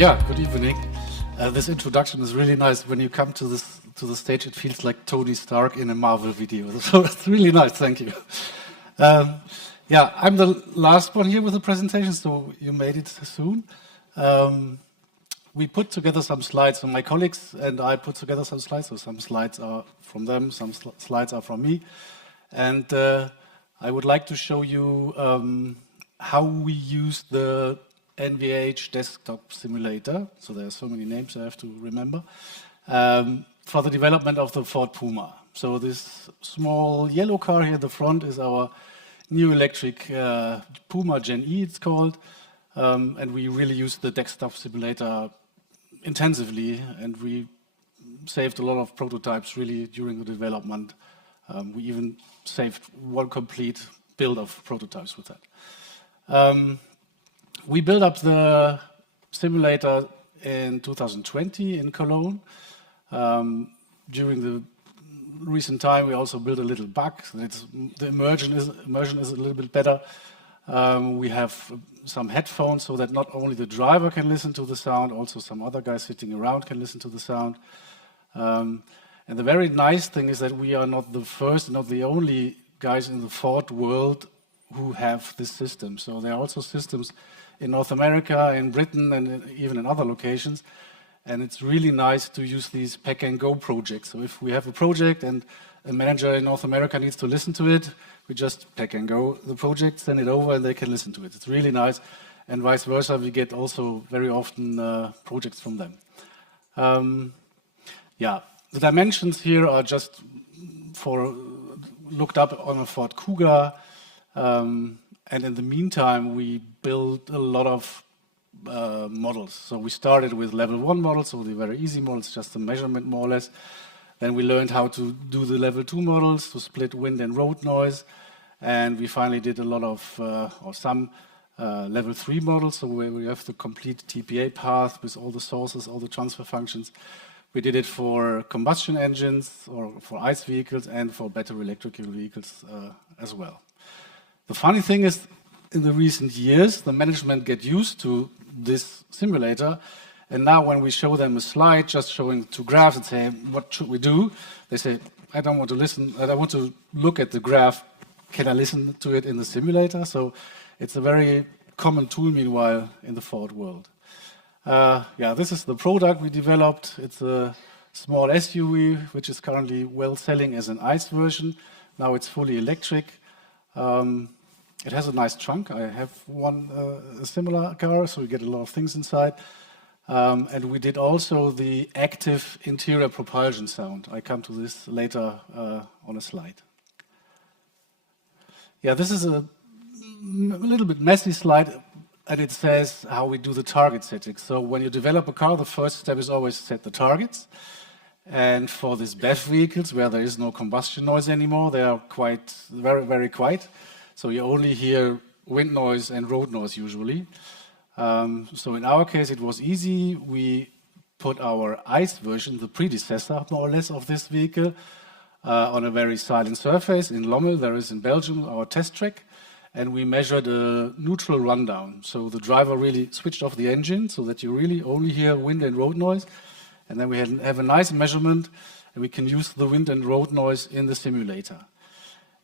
Yeah, good evening. This introduction is really nice. When you come to the stage, it feels like Tony Stark in a Marvel video. So it's really nice. Thank you. Yeah, I'm the last one here with the presentation, so you made it soon. We put together some slides, so my colleagues and I put together some slides. So some slides are from them, some slides are from me, and I would like to show you how we use the NVH desktop simulator, so there are so many names I have to remember, for the development of the Ford Puma. So this small yellow car here in the front is our new electric Puma Gen E, it's called, and we really use the desktop simulator intensively, and we saved a lot of prototypes really during the development. We even saved one complete build of prototypes with that. We built up the simulator in 2020 in Cologne. During the recent time, we also built a little bug. The immersion is a little bit better. We have some headphones so that not only the driver can listen to the sound, also some other guys sitting around can listen to the sound. And the very nice thing is that we are not the first, not the only guys in the Ford world who have this system. So there are also systems in North America, in Britain, and even in other locations. And it's really nice to use these pack-and-go projects. So if we have a project and a manager in North America needs to listen to it, we just pack-and-go the project, send it over, and they can listen to it. It's really nice. And vice versa, we get also very often projects from them. Yeah, the dimensions here are just looked up on a Ford Kuga. And in the meantime, we built a lot of models. So we started with level 1 models, so the very easy models, just the measurement more or less. Then we learned how to do the level 2 models, to split wind and road noise. And we finally did a lot of, or some level 3 models, so where we have the complete TPA path with all the sources, all the transfer functions. We did it for combustion engines, or for ICE vehicles, and for battery electrical vehicles as well. The funny thing is, in the recent years, the management get used to this simulator, and now when we show them a slide just showing 2 graphs and say, what should we do? They say, I don't want to listen, I want to look at the graph, can I listen to it in the simulator? So it's a very common tool, meanwhile, in the Ford world. Yeah, this is the product we developed. It's a small SUV, which is currently well selling as an ICE version. Now it's fully electric. It has a nice trunk. I have one a similar car, so we get a lot of things inside. And we did also the active interior propulsion sound. I come to this later on a slide. Yeah, this is a little bit messy slide, and it says how we do the target setting. So when you develop a car, the first step is always set the targets. And for these BEV vehicles, where there is no combustion noise anymore, they are very, very quiet. So you only hear wind noise and road noise usually. So in our case, it was easy. We put our ICE version, the predecessor more or less of this vehicle, on a very silent surface. In Lommel, there is in Belgium our test track, and we measured a neutral rundown. So the driver really switched off the engine so that you really only hear wind and road noise. And then we have a nice measurement, and we can use the wind and road noise in the simulator.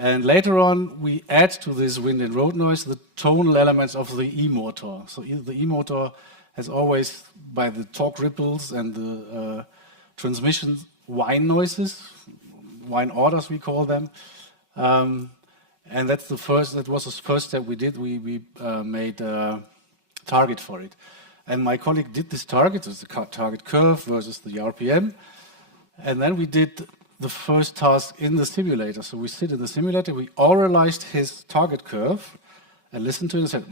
And later on, we add to this wind and road noise the tonal elements of the e-motor. So the e-motor has always, by the torque ripples and the transmission whine noises, whine orders we call them. And that was the first step we did. We made a target for it. And my colleague did this target, so the target curve versus the RPM. And then we did the first task in the simulator. So we sit in the simulator, we auralized his target curve and listened to it and said,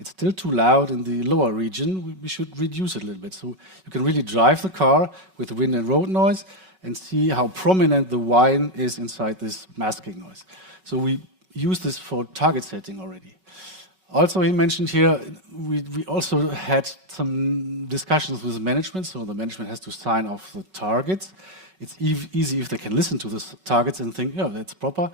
it's still too loud in the lower region, we should reduce it a little bit. So you can really drive the car with wind and road noise and see how prominent the whine is inside this masking noise. So we use this for target setting already. Also, he mentioned here, we also had some discussions with the management, so the management has to sign off the targets. It's easy if they can listen to the targets and think, yeah, that's proper.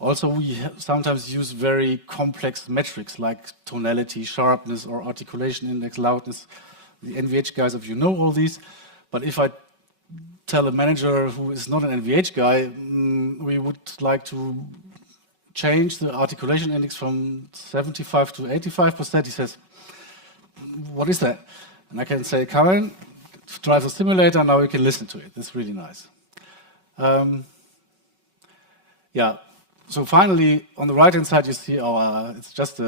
Also, we sometimes use very complex metrics like tonality, sharpness, or articulation index, loudness. the NVH guys of you know all these, but if I tell a manager who is not an NVH guy, we would like to change the articulation index from 75 to 85%, he says, what is that? And I can say, come in, drive the simulator, now you can listen to it. It's really nice. Yeah, so finally, on the right-hand side, you see it's just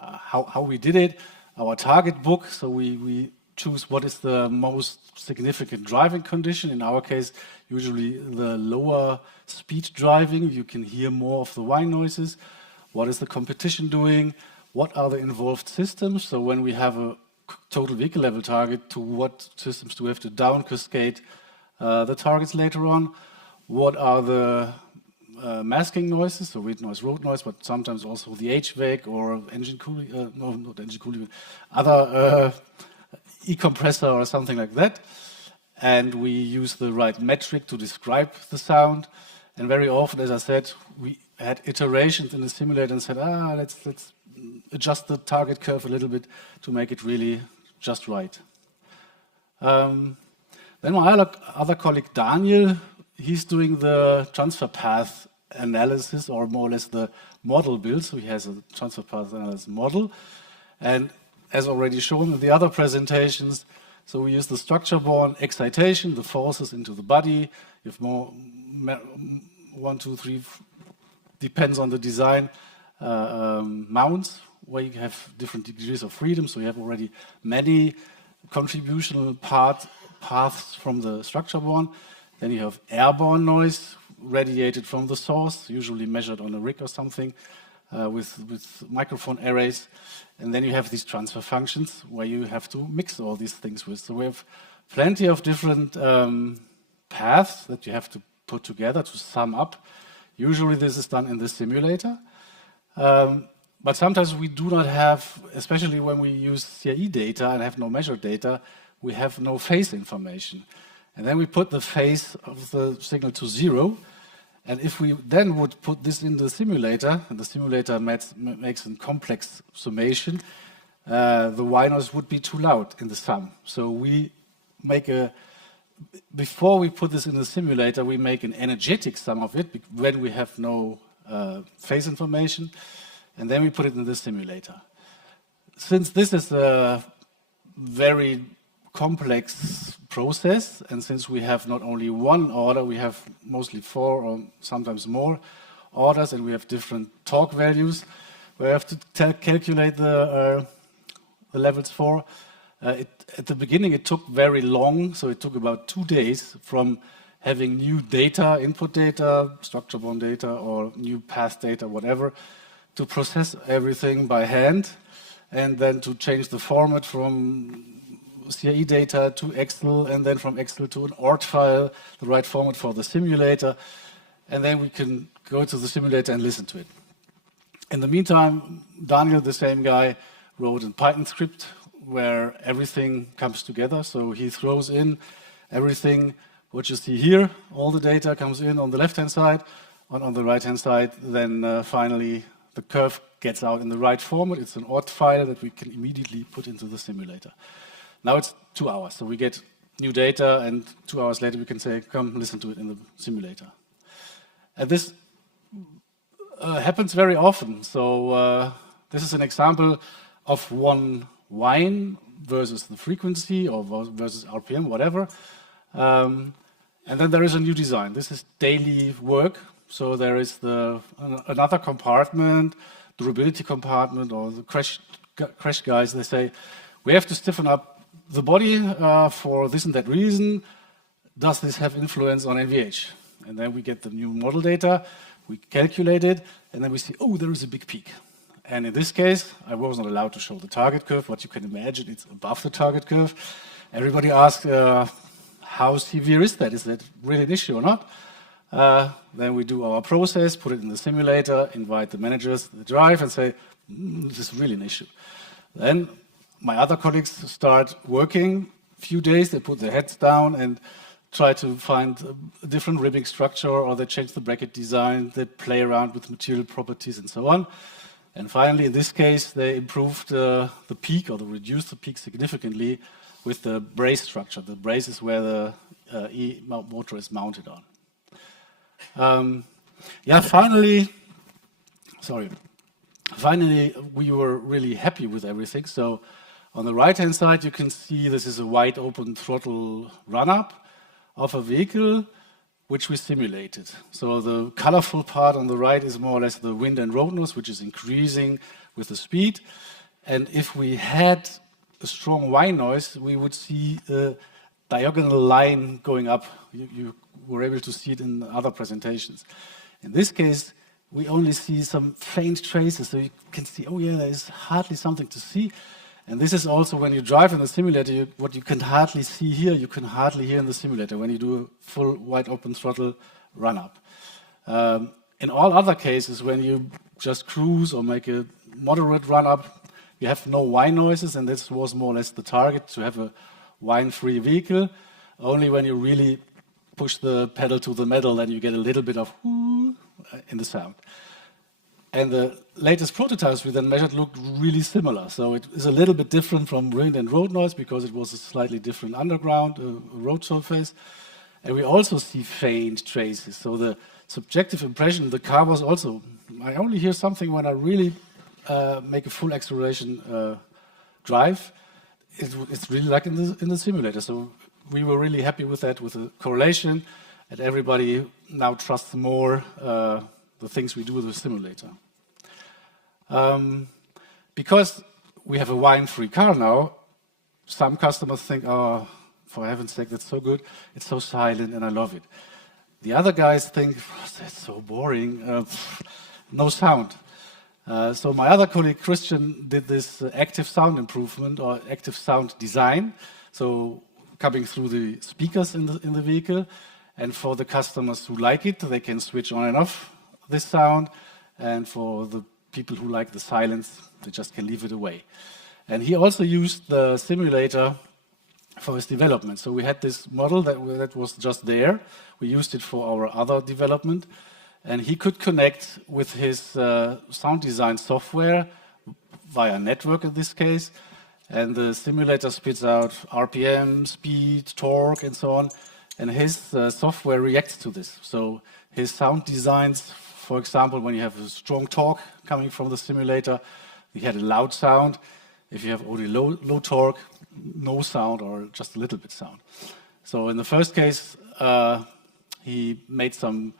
how we did it, our target book. So we choose what is the most significant driving condition. In our case, usually the lower speed driving. You can hear more of the whine noises. What is the competition doing? What are the involved systems? So when we have a total vehicle level target, to what systems do we have to down cascade the targets later on? What are the masking noises, so wind noise, road noise, but sometimes also the HVAC or engine cooling, no, not engine cooling, other e-compressor or something like that. And we use the right metric to describe the sound. And very often, as I said, we had iterations in the simulator and said, let's adjust the target curve a little bit to make it really just right. Then my other colleague, Daniel, he's doing the transfer path analysis, or more or less the model build. So he has a transfer path analysis model. And as already shown in the other presentations, so we use the structure-borne excitation, the forces into the body. You have more, 1, 2, 3, depends on the design, mounts, where you have different degrees of freedom. So you have already many contributional paths from the structure-borne. Then you have airborne noise radiated from the source, usually measured on a rig or something, with microphone arrays. And then you have these transfer functions where you have to mix all these things with. So we have plenty of different paths that you have to put together to sum up. Usually this is done in the simulator. But sometimes we do not have, especially when we use CIE data and have no measured data, we have no phase information. And then we put the phase of the signal to 0. And if we then would put this in the simulator, and the simulator makes a complex summation, the whine noise would be too loud in the sum. So we make before we put this in the simulator, we make an energetic sum of it when we have no phase information, and then we put it in the simulator. Since this is a very complex process, and since we have not only one order, we have mostly 4 or sometimes more orders, and we have different torque values, we have to calculate the levels for. At the beginning it took very long, so it took about 2 days from having new data, input data, structure-borne data, or new path data, whatever, to process everything by hand, and then to change the format from CIE data to Excel, and then from Excel to an ORT file, the right format for the simulator, and then we can go to the simulator and listen to it. In the meantime, Daniel, the same guy, wrote a Python script where everything comes together. So he throws in everything, what you see here, all the data comes in on the left-hand side, on the right-hand side, then finally the curve gets out in the right format. It's an ORT file that we can immediately put into the simulator. Now it's 2 hours, so we get new data, and 2 hours later we can say, come listen to it in the simulator. And this happens very often. So this is an example of one whine versus the frequency, or versus RPM, whatever. And then there is a new design. This is daily work. So there is another compartment, durability compartment, or the crash guys, they say, we have to stiffen up the body for this and that reason. Does this have influence on NVH? And then we get the new model data, we calculate it, and then we see, oh, there is a big peak. And in this case, I was not allowed to show the target curve. What you can imagine, it's above the target curve. Everybody asks, how severe is that? Is that really an issue or not? Then we do our process, put it in the simulator, invite the managers, the drive, and say, this is really an issue. Then my other colleagues start working. A few days, they put their heads down and try to find a different ribbing structure, or they change the bracket design, they play around with material properties and so on. And finally, in this case, they improved the peak, or they reduced the peak significantly with the brace structure. The brace is where the motor is mounted on. Yeah, finally, we were really happy with everything. So on the right-hand side, you can see this is a wide open throttle run-up of a vehicle which we simulated. So the colorful part on the right is more or less the wind and road noise, which is increasing with the speed. And if we had a strong whine noise, we would see a diagonal line going up. You were able to see it in other presentations. In this case, we only see some faint traces, so you can see, oh yeah, there is hardly something to see. And this is also when you drive in the simulator, what you can hardly see here, you can hardly hear in the simulator when you do a full wide open throttle run-up. In all other cases, when you just cruise or make a moderate run-up, you have no whine noises, and this was more or less the target, to have a whine-free vehicle. Only when you really push the pedal to the metal, then you get a little bit of whoo in the sound. And the latest prototypes we then measured looked really similar. So it is a little bit different from wind and road noise because it was a slightly different underground road surface. And we also see faint traces. So the subjective impression in the car was also, I only hear something when I really make a full acceleration drive. It's really like in the simulator. So we were really happy with that, with the correlation, and everybody now trusts more the things we do with the simulator. Because we have a whine-free car now, some customers think, oh, for heaven's sake, that's so good, it's so silent and I love it. The other guys think, oh, that's so boring, no sound. So my other colleague, Christian, did this active sound improvement or active sound design. So coming through the speakers in the vehicle. And for the customers who like it, they can switch on and off this sound. And for the people who like the silence, they just can leave it away. And he also used the simulator for his development. So we had this model that was just there. We used it for our other development. And he could connect with his sound design software via network in this case. And the simulator spits out RPM, speed, torque, and so on. And his software reacts to this. So his sound designs, for example, when you have a strong torque coming from the simulator, he had a loud sound. If you have only low torque, no sound or just a little bit sound. So in the first case, he made some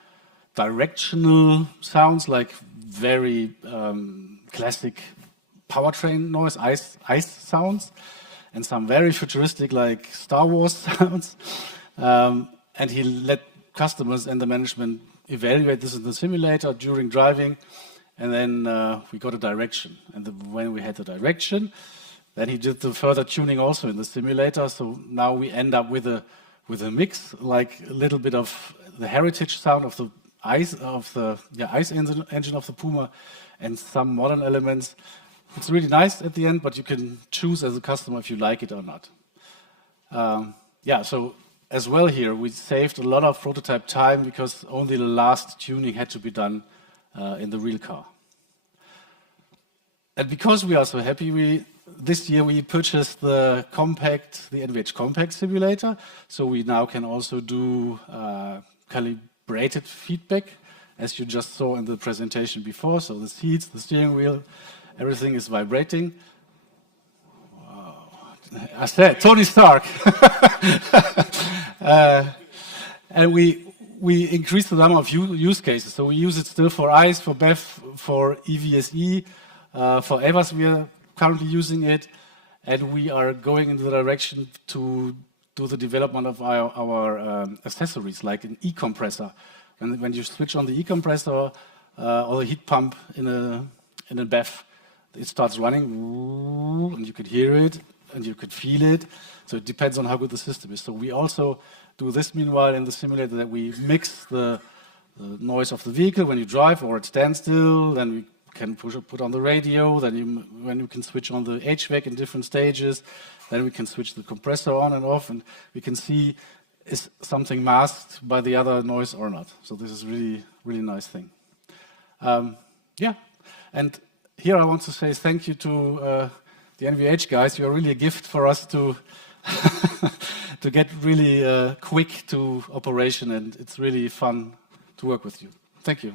directional sounds, like very classic powertrain noise, ice sounds, and some very futuristic, like Star Wars sounds. And he let customers and the management evaluate this in the simulator during driving, and then we got a direction. And when we had the direction, then he did the further tuning also in the simulator. So now we end up with a mix, like a little bit of the heritage sound of the ice engine of the Puma, and some modern elements. It's really nice at the end, but you can choose as a customer if you like it or not. So as well here, we saved a lot of prototype time because only the last tuning had to be done in the real car. And because we are so happy, this year we purchased the NVH compact simulator, so we now can also do calibrated feedback, as you just saw in the presentation before. So the seats, the steering wheel, everything is vibrating. I said, Tony Stark. And we increased the number of use cases. So we use it still for ICE, for BEV, for EVSE, for EVAs we are currently using it. And we are going in the direction to do the development of our accessories, like an e-compressor. When you switch on the e-compressor or the heat pump in a BEV, it starts running, and you could hear it, and you could feel it. So it depends on how good the system is. So we also do this meanwhile in the simulator, that we mix the noise of the vehicle when you drive or at standstill. Then we can put on the radio. Then when you can switch on the HVAC in different stages. Then we can switch the compressor on and off, and we can see is something masked by the other noise or not. So this is really, really nice thing. And here I want to say thank you to the NVH guys. You're really a gift for us to to get really quick to operation, and it's really fun to work with you. Thank you.